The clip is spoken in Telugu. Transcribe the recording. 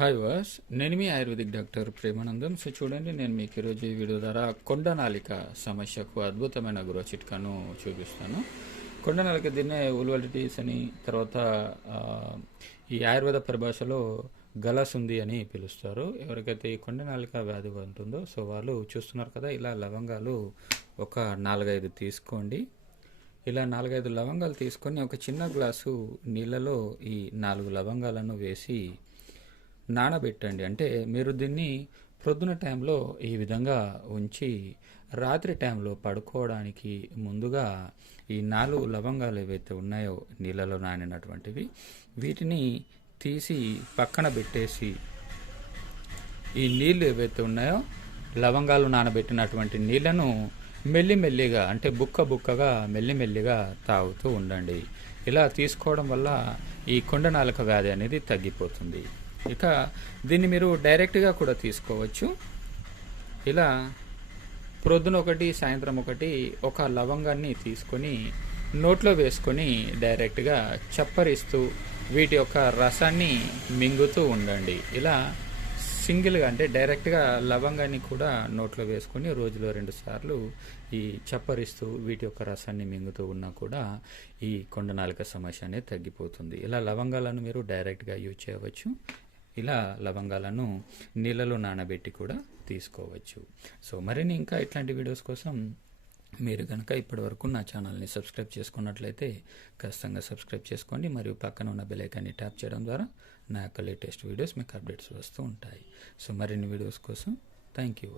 హాయ్ వాస్ నేను మీ ఆయుర్వేదిక్ డాక్టర్ ప్రేమానందం సో చూడండి నేను మీకు ఈరోజు ఈ వీడియో ద్వారా కొండనాలిక సమస్యకు అద్భుతమైన గృహ చిట్కాను చూపిస్తాను. కొండనాలిక దీన్నే ఉల్వలిటీస్ అని తర్వాత ఈ ఆయుర్వేద పరిభాషలో గలసుంది అని పిలుస్తారు. ఎవరికైతే ఈ కొండనాలిక వ్యాధి ఉంటుందో సో వాళ్ళు చూస్తున్నారు కదా ఇలా లవంగాలు ఒక నాలుగైదు తీసుకోండి. ఇలా నాలుగైదు లవంగాలు తీసుకొని ఒక చిన్న గ్లాసు నీళ్ళలో ఈ నాలుగు లవంగాలను వేసి నానబెట్టండి. అంటే మీరు దీన్ని ప్రొద్దున టైంలో ఈ విధంగా ఉంచి రాత్రి టైంలో పడుకోవడానికి ముందుగా ఈ నాలుగు లవంగాలు ఏవైతే ఉన్నాయో నీళ్ళలో నానినటువంటివి వీటిని తీసి పక్కన పెట్టేసి ఈ నీళ్ళు ఏవైతే ఉన్నాయో లవంగాలు నానబెట్టినటువంటి నీళ్ళను మెల్లిమెల్లిగా అంటే బుక్క బుక్కగా మెల్లిమెల్లిగా తాగుతూ ఉండండి. ఇలా తీసుకోవడం వల్ల ఈ కొండనాలక వ్యాధి అనేది తగ్గిపోతుంది. ఇక దీన్ని మీరు డైరెక్ట్గా కూడా తీసుకోవచ్చు. ఇలా ప్రొద్దున ఒకటి సాయంత్రం ఒకటి ఒక లవంగాన్ని తీసుకొని నోట్లో వేసుకొని డైరెక్ట్గా చప్పరిస్తూ వీటి యొక్క రసాన్ని మింగుతూ ఉండండి. ఇలా సింగిల్గా అంటే డైరెక్ట్గా లవంగాన్ని కూడా నోట్లో వేసుకొని రోజులో రెండు సార్లు ఈ చప్పరిస్తూ వీటి యొక్క రసాన్ని మింగుతూ ఉన్నా కూడా ఈ కొండనాలిక సమస్య అనేది తగ్గిపోతుంది. ఇలా లవంగాలను మీరు డైరెక్ట్గా యూజ్ చేయవచ్చు. ఇలా లవంగాలను నీళ్ళలో నానబెట్టి కూడా తీసుకోవచ్చు. సో మరిన్ని ఇంకా ఇట్లాంటి వీడియోస్ కోసం మీరు కనుక ఇప్పటివరకు నా ఛానల్ని సబ్స్క్రైబ్ చేసుకున్నట్లయితే ఖచ్చితంగా సబ్స్క్రైబ్ చేసుకోండి. మరియు పక్కన ఉన్న బెలైకాన్ని ట్యాప్ చేయడం ద్వారా నా యొక్క లేటెస్ట్ వీడియోస్ మీకు అప్డేట్స్ వస్తూ ఉంటాయి. సో మరిన్ని వీడియోస్ కోసం థ్యాంక్ యూ